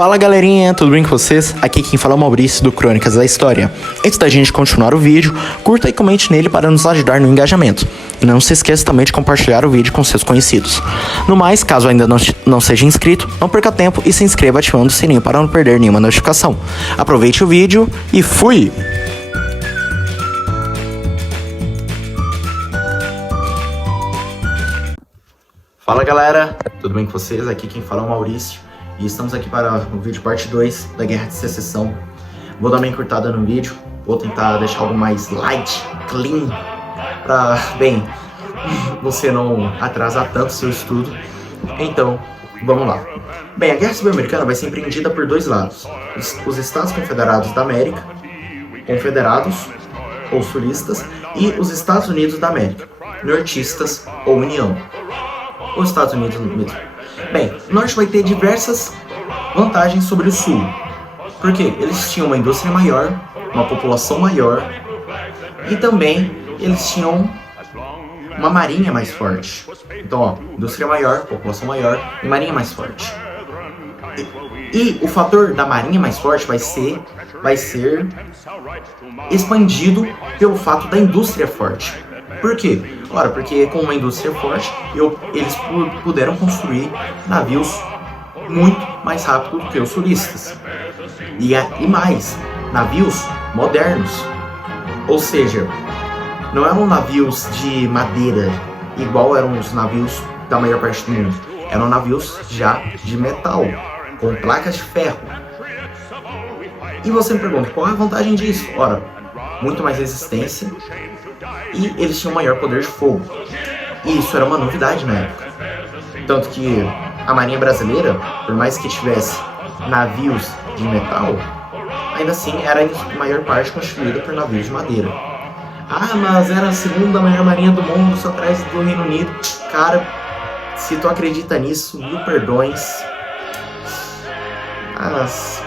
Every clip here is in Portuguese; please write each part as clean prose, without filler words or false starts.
Fala galerinha, tudo bem com vocês? Aqui quem fala é o Maurício do Crônicas da História. Antes da gente continuar o vídeo, curta e comente nele para nos ajudar no engajamento. E não se esqueça também de compartilhar o vídeo com seus conhecidos. No mais, caso ainda não seja inscrito, não perca tempo e se inscreva ativando o sininho para não perder nenhuma notificação. Aproveite o vídeo e fui! Fala galera, tudo bem com vocês? Aqui quem fala é o Maurício. E estamos aqui para o vídeo parte 2 da Guerra de Secessão. Vou dar uma encurtada no vídeo, vou tentar deixar algo mais light, clean, para, bem, você não atrasar tanto o seu estudo. Então, vamos lá. Bem, a Guerra Civil Americana vai ser empreendida por dois lados. Os Estados Confederados da América, confederados ou sulistas, e os Estados Unidos da América, nortistas ou União. Os Estados Unidos mesmo. Bem, o Norte vai ter diversas vantagens sobre o Sul. Porque eles tinham uma indústria maior, uma população maior, e também eles tinham uma marinha mais forte. Então, ó, indústria maior, população maior e marinha mais forte. E o fator da marinha mais forte vai ser expandido pelo fato da indústria forte. Por quê? Ora, porque com uma indústria forte, eles puderam construir navios muito mais rápido do que os sulistas. E mais, navios modernos. Ou seja, não eram navios de madeira, igual eram os navios da maior parte do mundo. Eram navios já de metal, com placas de ferro. E você me pergunta, qual é a vantagem disso? Ora, muito mais resistência. E eles tinham maior poder de fogo. E isso era uma novidade na época. Tanto que a Marinha Brasileira, por mais que tivesse navios de metal, ainda assim era em maior parte constituída por navios de madeira. Ah, mas era a segunda maior marinha do mundo, só atrás do Reino Unido. Cara, se tu acredita nisso, mil perdões. Mas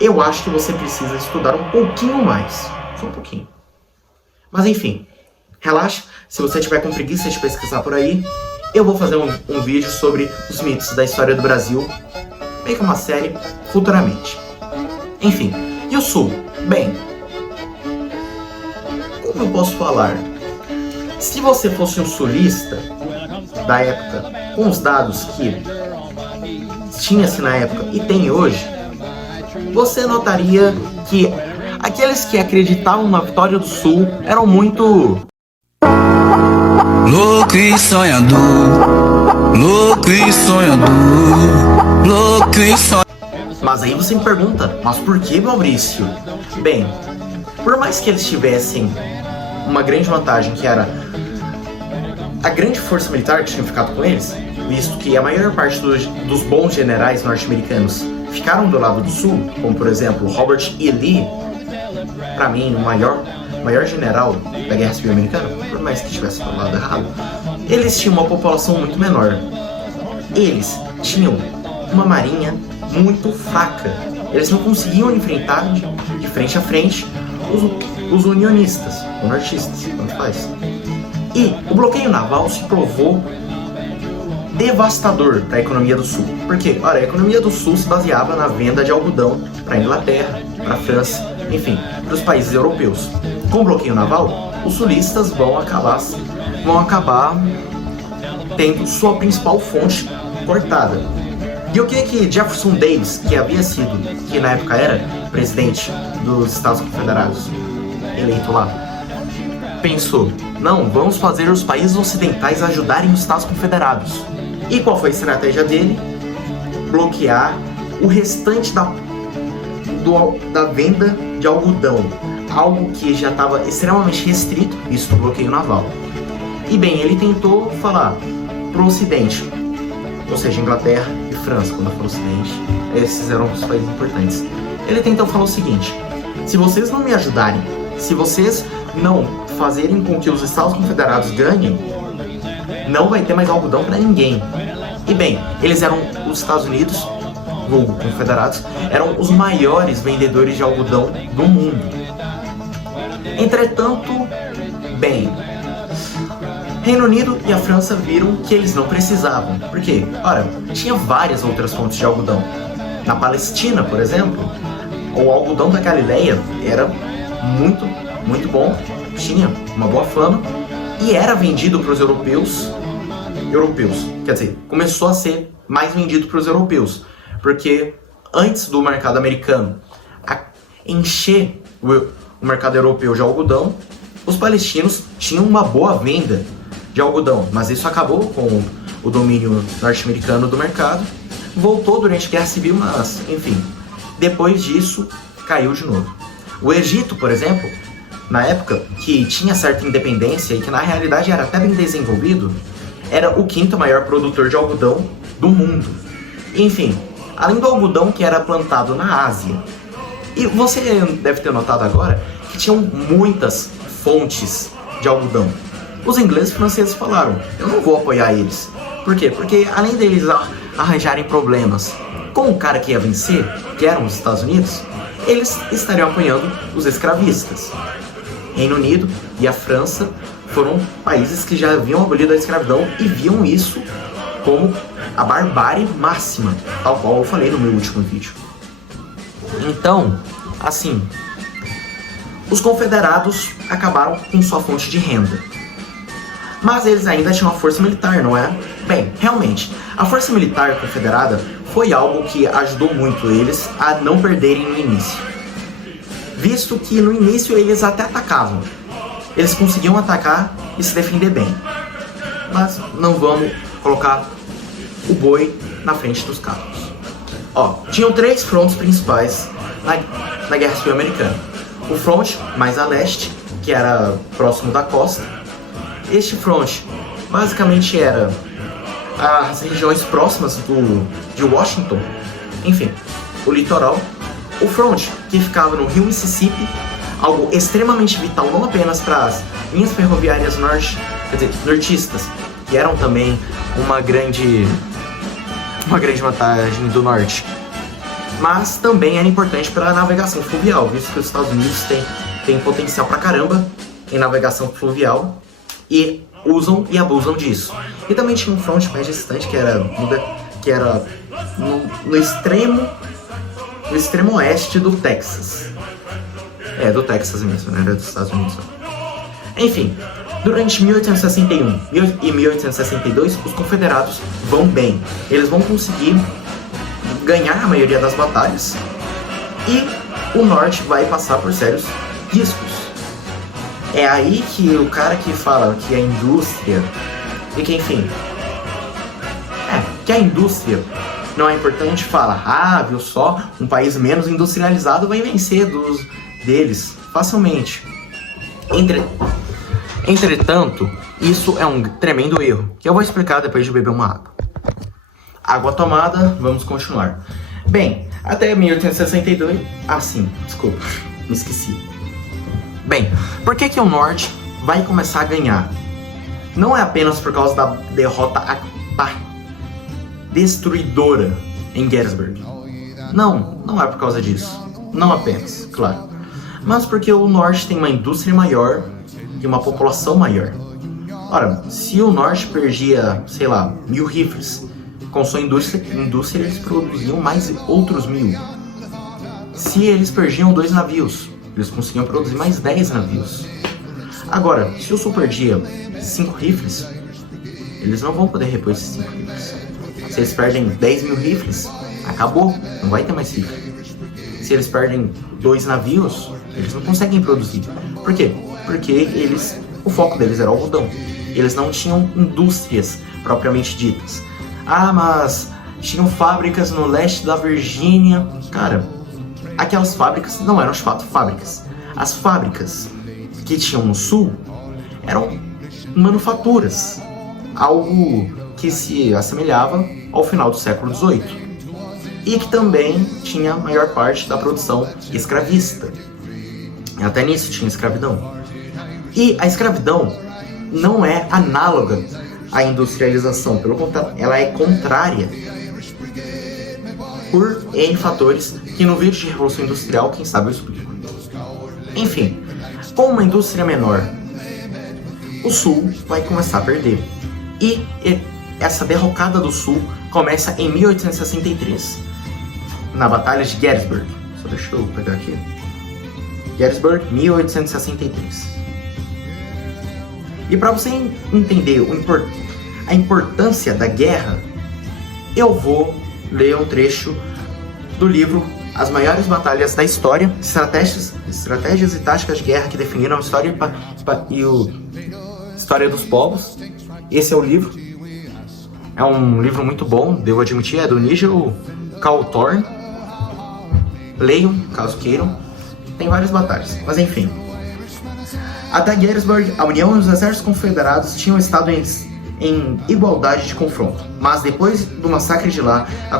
eu acho que você precisa estudar um pouquinho mais. Só um pouquinho. Mas enfim, relaxa, se você tiver com preguiça de pesquisar por aí, eu vou fazer um vídeo sobre os mitos da história do Brasil, meio que uma série, futuramente. Enfim, e o Sul? Bem, como eu posso falar? Se você fosse um sulista da época, com os dados que tinha-se na época e tem hoje, você notaria que aqueles que acreditavam na vitória do Sul eram muito louco e sonhador, louco e sonhador, louco e sonhador. Mas aí você me pergunta, mas por que, Maurício? Bem, por mais que eles tivessem uma grande vantagem, que era a grande força militar que tinha ficado com eles, visto que a maior parte dos bons generais norte-americanos ficaram do lado do Sul, como por exemplo Robert E. Lee, para mim o maior general da Guerra Civil Americana, por mais que estivesse do lado errado, eles tinham uma população muito menor. Eles tinham uma marinha muito fraca. Eles não conseguiam enfrentar de frente a frente os unionistas, ou nortistas, tanto faz. E o bloqueio naval se provou devastador para a economia do Sul. Porque, olha, a economia do Sul se baseava na venda de algodão para a Inglaterra, para a França, enfim, para os países europeus. Com o bloqueio naval, os sulistas vão acabar tendo sua principal fonte cortada. E o que Jefferson Davis, que na época era presidente dos Estados Confederados, eleito lá, pensou? Não, vamos fazer os países ocidentais ajudarem os Estados Confederados. E qual foi a estratégia dele? Bloquear o restante da venda de algodão, algo que já estava extremamente restrito, isso do bloqueio naval. E bem, ele tentou falar pro Ocidente, ou seja, Inglaterra e França, quando for o Ocidente, esses eram os países importantes. Ele tentou falar o seguinte: se vocês não me ajudarem, se vocês não fazerem com que os Estados Confederados ganhem, não vai ter mais algodão para ninguém. E bem, eles eram, os Estados Unidos, vulgo confederados, eram os maiores vendedores de algodão do mundo. Entretanto, bem, Reino Unido e a França viram que eles não precisavam. Por quê? Ora, tinha várias outras fontes de algodão. Na Palestina, por exemplo, o algodão da Galileia era muito, muito bom, tinha uma boa fama e era vendido para os europeus, quer dizer, começou a ser mais vendido para os europeus, porque antes do mercado americano encher o mercado europeu de algodão, os palestinos tinham uma boa venda de algodão, mas isso acabou com o domínio norte-americano do mercado, voltou durante a Guerra Civil, mas, enfim, depois disso, caiu de novo. O Egito, por exemplo, na época que tinha certa independência e que na realidade era até bem desenvolvido, era o quinto maior produtor de algodão do mundo. Enfim, além do algodão que era plantado na Ásia. E você deve ter notado agora que tinham muitas fontes de algodão. Os ingleses e franceses falaram, eu não vou apoiar eles. Por quê? Porque além deles arranjarem problemas com o cara que ia vencer, que eram os Estados Unidos, eles estariam apoiando os escravistas. Reino Unido e a França foram países que já haviam abolido a escravidão e viam isso como a barbárie máxima, tal qual eu falei no meu último vídeo. Então, assim, os confederados acabaram com sua fonte de renda. Mas eles ainda tinham uma força militar, não é? Bem, realmente, a força militar confederada foi algo que ajudou muito eles a não perderem no início. Visto que no início eles até atacavam. Eles conseguiam atacar e se defender bem. Mas não vamos colocar o boi na frente dos carros. Ó, tinham 3 frontes principais na Guerra Civil Americana. O front mais a leste, que era próximo da costa. Este front basicamente era as regiões próximas de Washington, enfim, o litoral. O front, que ficava no rio Mississippi, algo extremamente vital não apenas para as linhas ferroviárias nortistas, que eram também uma grande vantagem do norte, mas também era importante para a navegação fluvial, visto que os Estados Unidos têm potencial pra caramba em navegação fluvial e usam e abusam disso. E também tinha um front mais distante que era no extremo oeste do Texas. É, do Texas mesmo, não era dos Estados Unidos. Enfim, durante 1861 e 1862, os confederados vão bem. Eles vão conseguir ganhar a maioria das batalhas e o norte vai passar por sérios riscos. É aí que o cara que fala que a indústria e que, enfim, que a indústria não é importante, fala, viu só, um país menos industrializado vai vencer deles facilmente. Entretanto, isso é um tremendo erro, que eu vou explicar depois de beber uma água. Água tomada, vamos continuar. Bem, até 1862... desculpa, me esqueci. Bem, por que o norte vai começar a ganhar? Não é apenas por causa da derrota destruidora em Gettysburg. Não é por causa disso. Não apenas, claro. Mas porque o norte tem uma indústria maior e uma população maior. Ora, se o norte perdia, 1.000 rifles, com sua indústria eles produziam mais outros 1.000. Se eles perdiam 2 navios, eles conseguiam produzir mais 10 navios. Agora, se o sul perdia 5 rifles, eles não vão poder repor esses 5 rifles. Se eles perdem 10.000 rifles, acabou, não vai ter mais rifle. Se eles perdem 2 navios, eles não conseguem produzir. Por quê? Porque o foco deles era o algodão. Eles não tinham indústrias propriamente ditas. Mas tinham fábricas no leste da Virgínia. Cara, aquelas fábricas não eram de fato fábricas. As fábricas que tinham no sul eram manufaturas. Algo que se assemelhava ao final do século XVIII. E que também tinha a maior parte da produção escravista. Até nisso tinha escravidão. E a escravidão não é análoga à industrialização, pelo contrário, ela é contrária por N fatores que no vídeo de Revolução Industrial, quem sabe eu explico. Enfim, com uma indústria menor, o Sul vai começar a perder. E essa derrocada do Sul começa em 1863. na Batalha de Gettysburg. Só deixa eu pegar aqui. Gettysburg, 1863. E para você entender a importância da guerra, eu vou ler um trecho do livro As Maiores Batalhas da História, Estratégias e Táticas de Guerra que Definiram a História História dos Povos. Esse é o livro. É um livro muito bom, devo admitir, é do Nigel Cawthorne. Leiam, caso queiram. Tem várias batalhas, mas enfim. Até Gettysburg, a União e os exércitos confederados tinham estado em igualdade de confronto. Mas depois do massacre de lá, a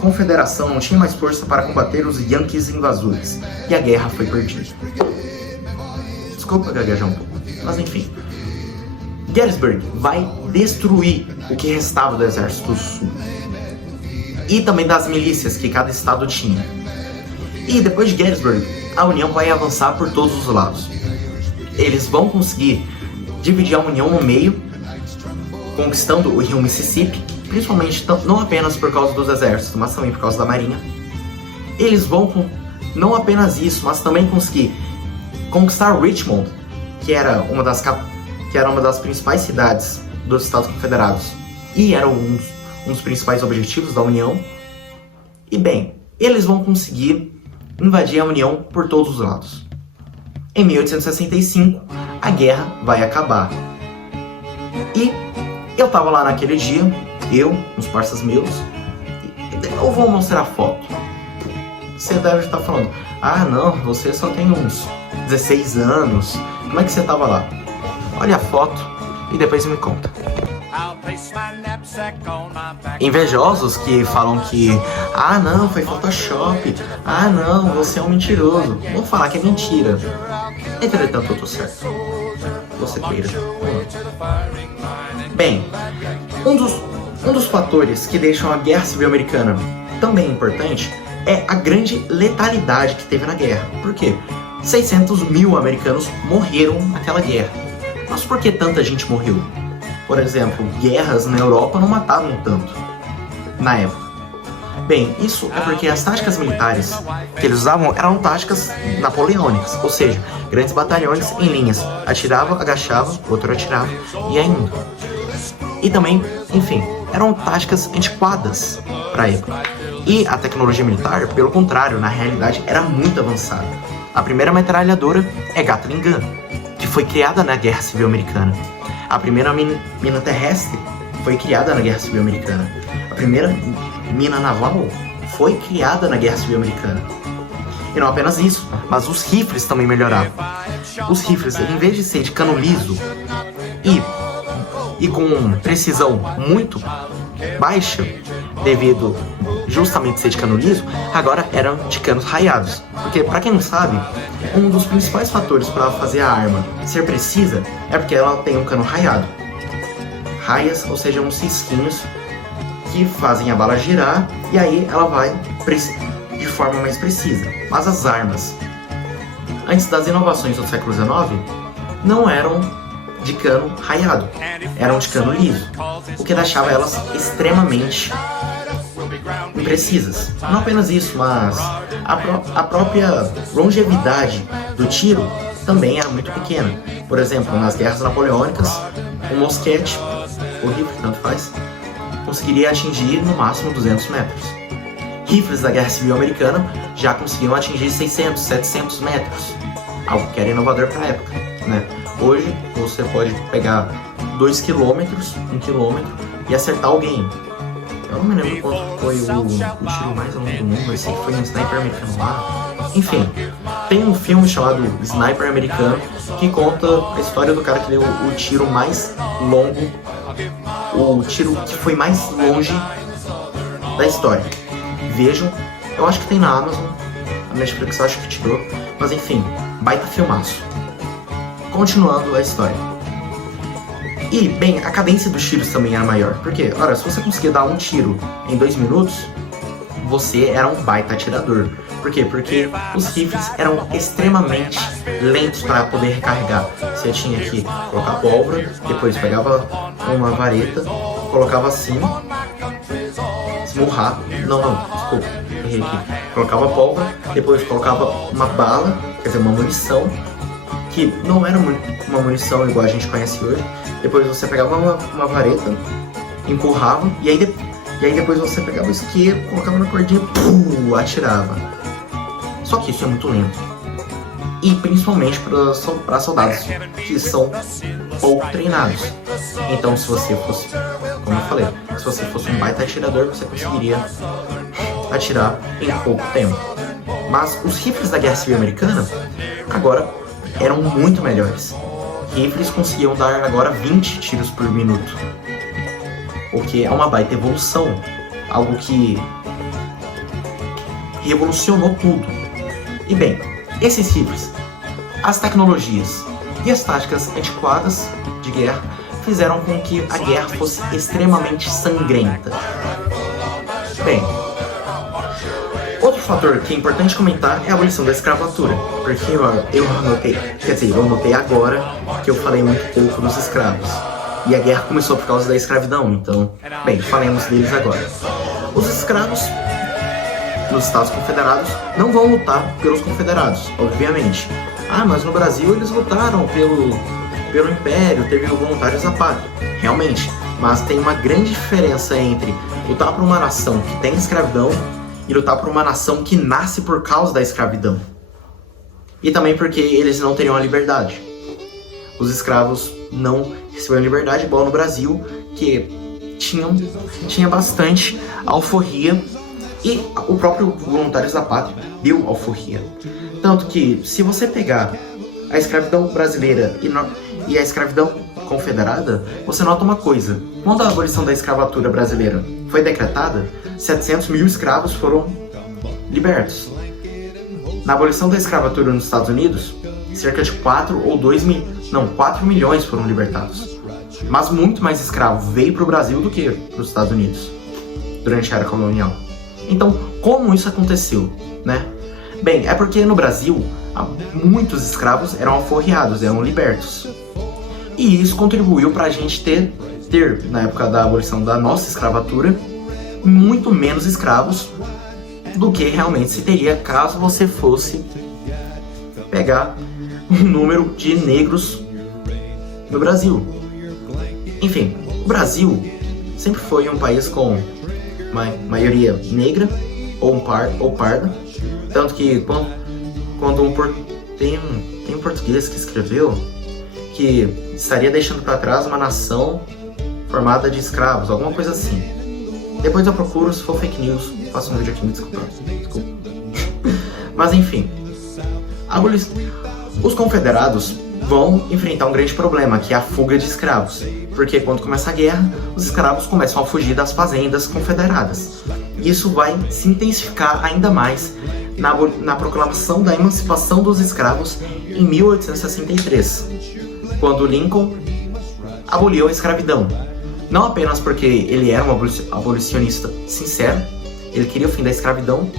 Confederação não tinha mais força para combater os Yankees invasores. E a guerra foi perdida. Desculpa gaguejar um pouco, mas enfim. Gettysburg vai destruir o que restava do exército do sul. E também das milícias que cada estado tinha. E depois de Gettysburg, a União vai avançar por todos os lados. Eles vão conseguir dividir a União no meio, conquistando o rio Mississippi, principalmente não apenas por causa dos exércitos, mas também por causa da marinha. Eles vão, não apenas isso, mas também conseguir conquistar Richmond, que era uma das principais cidades dos Estados Confederados, e era um dos principais objetivos da União. E bem, eles vão conseguir invadir a União por todos os lados. Em 1865, a guerra vai acabar. E eu tava lá naquele dia, uns parceiros meus, eu vou mostrar a foto. Você deve estar falando, ah não, você só tem uns 16 anos, como é que você tava lá? Olha a foto e depois me conta. Invejosos que falam que, ah não, foi Photoshop, ah não, você é um mentiroso. Vou falar que é mentira. Entretanto, eu tô certo. Você queira. Bem, um dos fatores que deixam a Guerra Civil Americana também importante é a grande letalidade que teve na guerra. Por quê? 600 mil americanos morreram naquela guerra. Mas por que tanta gente morreu? Por exemplo, guerras na Europa não matavam tanto na época. Bem, isso é porque as táticas militares que eles usavam eram táticas napoleônicas, ou seja, grandes batalhões em linhas. Atirava, agachava, outro atirava e ia indo. E também, enfim, eram táticas antiquadas para a época. E a tecnologia militar, pelo contrário, na realidade era muito avançada. A primeira metralhadora é Gatling Gun, que foi criada na Guerra Civil Americana. A primeira mina terrestre foi criada na Guerra Civil Americana. A primeira mina naval foi criada na Guerra Civil Americana. E não apenas isso, mas os rifles também melhoravam. Os rifles, em vez de ser de cano liso e com precisão muito baixa, devido justamente ser de cano liso, agora eram de canos raiados. Porque, para quem não sabe, um dos principais fatores para fazer a arma ser precisa é porque ela tem um cano raiado. Raias, ou seja, uns cisquinhos que fazem a bala girar e aí ela vai de forma mais precisa. Mas as armas, antes das inovações do século XIX, não eram de cano raiado, eram de cano liso, o que deixava elas extremamente imprecisas. Não apenas isso, mas a própria longevidade do tiro também era muito pequena. Por exemplo, nas guerras napoleônicas, um mosquete, ou rifle, tanto faz, conseguiria atingir no máximo 200 metros. Rifles da Guerra Civil Americana já conseguiam atingir 600, 700 metros, algo que era inovador para a época, né? Hoje você pode pegar 2 quilômetros, 1 quilômetro e acertar alguém. Eu não me lembro quanto foi o tiro mais longo do mundo, eu sei que foi um sniper americano lá. Enfim, tem um filme chamado Sniper Americano que conta a história do cara que deu o tiro mais longo, o tiro que foi mais longe da história. Vejam, eu acho que tem na Amazon, a Netflix eu acho que tirou, mas enfim, baita filmaço. Continuando a história. E, bem, a cadência dos tiros também era maior. Porque, olha, se você conseguia dar um tiro em 2 minutos, você era um baita atirador. Por quê? Porque os rifles eram extremamente lentos para poder recarregar. Você tinha que colocar pólvora, depois pegava uma vareta, colocava assim, esmurrar. Não, desculpa, rei que colocava pólvora, depois colocava uma bala, quer dizer, uma munição, que não era uma munição igual a gente conhece hoje. Depois você pegava uma vareta, empurrava, e aí depois você pegava o isqueiro, colocava na cordinha, atirava. Só que isso é muito lento. E principalmente para soldados que são pouco treinados. Então, se você fosse, como eu falei, se você fosse um baita atirador, você conseguiria atirar em pouco tempo. Mas os rifles da Guerra Civil Americana agora eram muito melhores. Rifles conseguiam dar agora 20 tiros por minuto, o que é uma baita evolução, algo que revolucionou tudo. E bem, esses rifles, as tecnologias e as táticas antiquadas de guerra fizeram com que a guerra fosse extremamente sangrenta. Bem, outro fator que é importante comentar é a abolição da escravatura, porque eu notei agora que eu falei muito pouco dos escravos. E a guerra começou por causa da escravidão, então, bem, falemos deles agora. Os escravos nos Estados Confederados não vão lutar pelos confederados, obviamente. Ah, mas no Brasil eles lutaram pelo Império, teve voluntários da pátria. Realmente, mas tem uma grande diferença entre lutar por uma nação que tem escravidão e lutar por uma nação que nasce por causa da escravidão. E também porque eles não teriam a liberdade. Os escravos não receberam liberdade, igual no Brasil, que tinha bastante alforria, e o próprio Voluntários da Pátria deu alforria. Tanto que, se você pegar a escravidão brasileira e a escravidão confederada, você nota uma coisa. Quando a abolição da escravatura brasileira foi decretada, 700 mil escravos foram libertos. Na abolição da escravatura nos Estados Unidos, cerca de 4 milhões foram libertados. Mas muito mais escravo veio para o Brasil do que para os Estados Unidos durante a era colonial. Então, como isso aconteceu, né? Bem, é porque no Brasil, muitos escravos eram alforriados, eram libertos. E isso contribuiu para a gente ter, na época da abolição da nossa escravatura, muito menos escravos do que realmente se teria caso você fosse pegar um número de negros no Brasil. Enfim, o Brasil sempre foi um país com uma maioria negra ou parda, tanto que quando tem um português que escreveu que estaria deixando para trás uma nação formada de escravos, alguma coisa assim. Depois eu procuro, se for fake news, faço um vídeo aqui, me desculpa. Mas enfim, os confederados vão enfrentar um grande problema, que é a fuga de escravos. Porque quando começa a guerra, os escravos começam a fugir das fazendas confederadas. Isso vai se intensificar ainda mais na proclamação da emancipação dos escravos em 1863, quando Lincoln aboliu a escravidão. Não apenas porque ele era um abolicionista sincero, ele queria o fim da escravidão,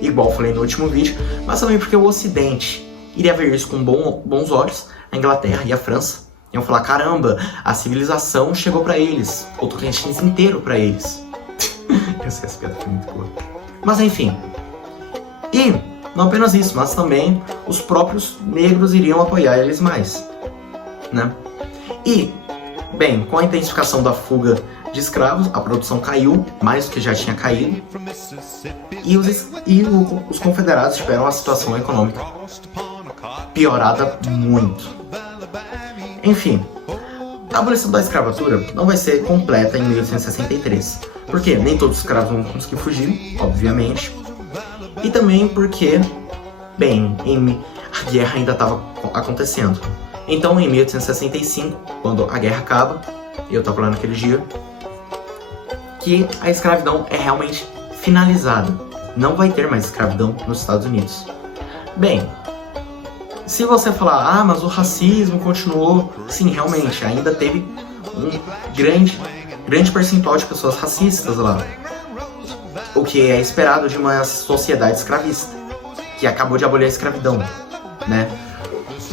igual falei no último vídeo, mas também porque o Ocidente iria ver isso com bons olhos, a Inglaterra e a França iam falar: caramba, a civilização chegou pra eles, o Tocantins inteiro pra eles. Eu sei, essa piada foi muito boa. Mas enfim, e não apenas isso, mas também os próprios negros iriam apoiar eles mais, né? E, bem, com a intensificação da fuga de escravos, a produção caiu mais do que já tinha caído, e os confederados tiveram uma situação econômica piorada muito. Enfim, a abolição da escravatura não vai ser completa em 1863, porque nem todos os escravos vão conseguir fugir, obviamente, e também porque, bem, a guerra ainda estava acontecendo. Então, em 1865, quando a guerra acaba, eu estava falando naquele dia, que a escravidão é realmente finalizada. Não vai ter mais escravidão nos Estados Unidos. Bem, se você falar, mas o racismo continuou, sim, realmente, ainda teve um grande percentual de pessoas racistas lá. O que é esperado de uma sociedade escravista, que acabou de abolir a escravidão, né?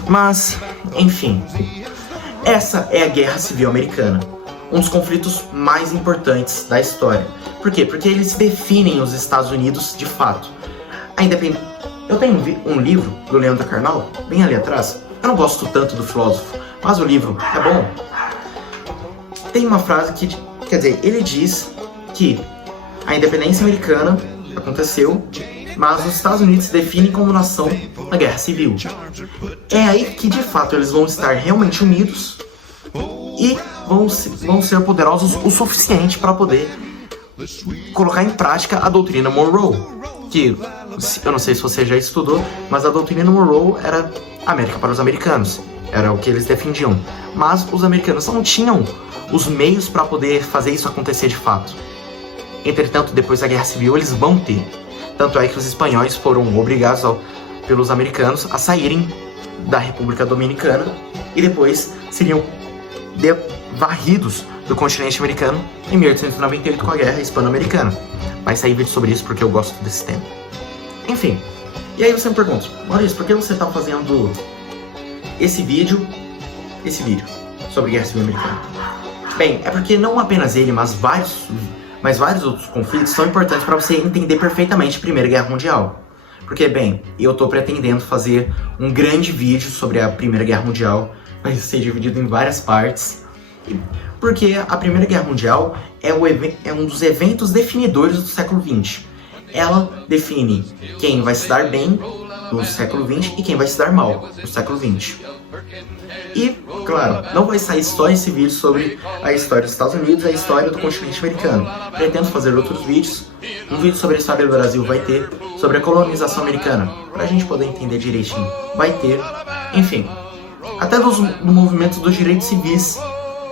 Mas, enfim, essa é a Guerra Civil Americana. um dos conflitos mais importantes da história. Por quê? Porque eles definem os Estados Unidos de fato. A independência. Eu tenho um livro do Leandro Carnal, bem ali atrás. Eu não gosto tanto do filósofo, mas o livro é bom. Tem uma frase que, quer dizer, ele diz que a independência americana aconteceu, mas os Estados Unidos se definem como nação na Guerra Civil. É aí que, de fato, eles vão estar realmente unidos e vão ser poderosos o suficiente para poder colocar em prática a doutrina Monroe, que eu não sei se você já estudou, mas a doutrina Monroe era América para os americanos, era o que eles defendiam, mas os americanos não tinham os meios para poder fazer isso acontecer de fato. Entretanto, depois da Guerra Civil, eles vão ter. Tanto é que os espanhóis foram obrigados pelos americanos a saírem da República Dominicana e depois seriam varridos do continente americano em 1898 com a Guerra Hispano-Americana. Vai sair vídeo sobre isso porque eu gosto desse tema. Enfim, e aí você me pergunta, Maurício, por que você está fazendo esse vídeo sobre Guerra Civil Americana? Bem, é porque não apenas ele, mas vários outros conflitos são importantes para você entender perfeitamente a Primeira Guerra Mundial. Porque, bem, eu estou pretendendo fazer um grande vídeo sobre a Primeira Guerra Mundial, vai ser dividido em várias partes, porque a Primeira Guerra Mundial é um dos eventos definidores do século XX. Ela define quem vai se dar bem no século XX e quem vai se dar mal no século XX. E, claro, não vai sair só esse vídeo sobre a história dos Estados Unidos e a história do continente americano. Pretendo fazer outros vídeos. Um vídeo sobre a história do Brasil vai ter, sobre a colonização americana, pra gente poder entender direitinho. Vai ter, enfim, até do movimento dos direitos civis,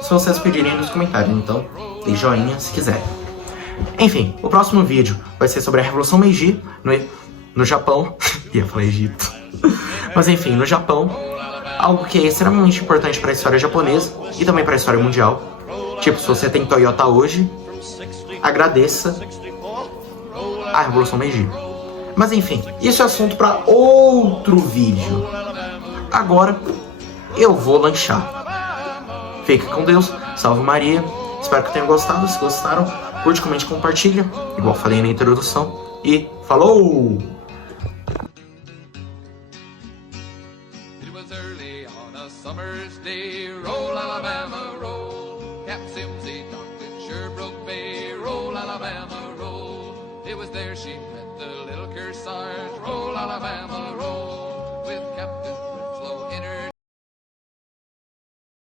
se vocês pedirem nos comentários. Então, dê joinha se quiser. Enfim, o próximo vídeo vai ser sobre a Revolução Meiji no Japão. Ia falar Egito. Mas enfim, no Japão. Algo que é extremamente importante para a história japonesa e também para a história mundial. Tipo, se você tem Toyota hoje, agradeça a Revolução Meiji. Mas enfim, isso é assunto para outro vídeo. Agora, eu vou lanchar. Fique com Deus, salve Maria. Espero que tenham gostado. Se gostaram, curte, comente, compartilha, igual falei na introdução. E falou! Early on a summer's day, roll Alabama, roll. Cap Simsey docked in Sherbrooke Bay, roll Alabama, roll. It was there she met the little Kearsarge, roll Alabama, roll. With Captain